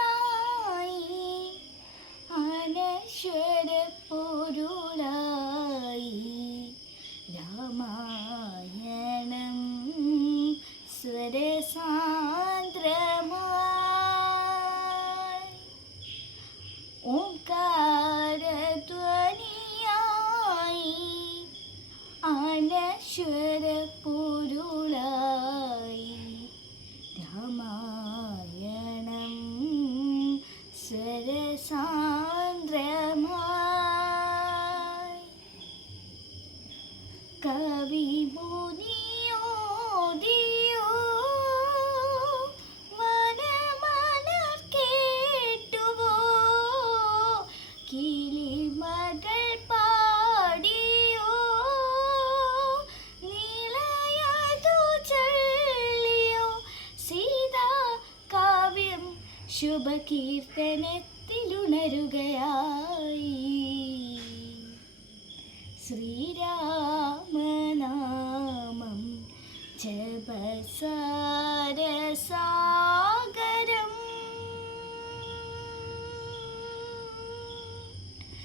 ഓംകാരധ്വനിയായി അനശ്വര പൊരുളായി രാമായണം സ്വരസാന്ദ്രമായി ഓംകാരധ്വനിയായി അനശ്വര പൊരുളായി രാമായണം സ്വരസാന്ദ്രമായി കവി മുനിയോദിയോ മനമലർ കേട്ടുവോ കിളിമകൾ പാടിയോ നിളയതു ചൊല്ലിയോ സീതാ കാവ്യം ശുഭകീർത്തനത്തിലുണരുകയായി ശ്രീരാമ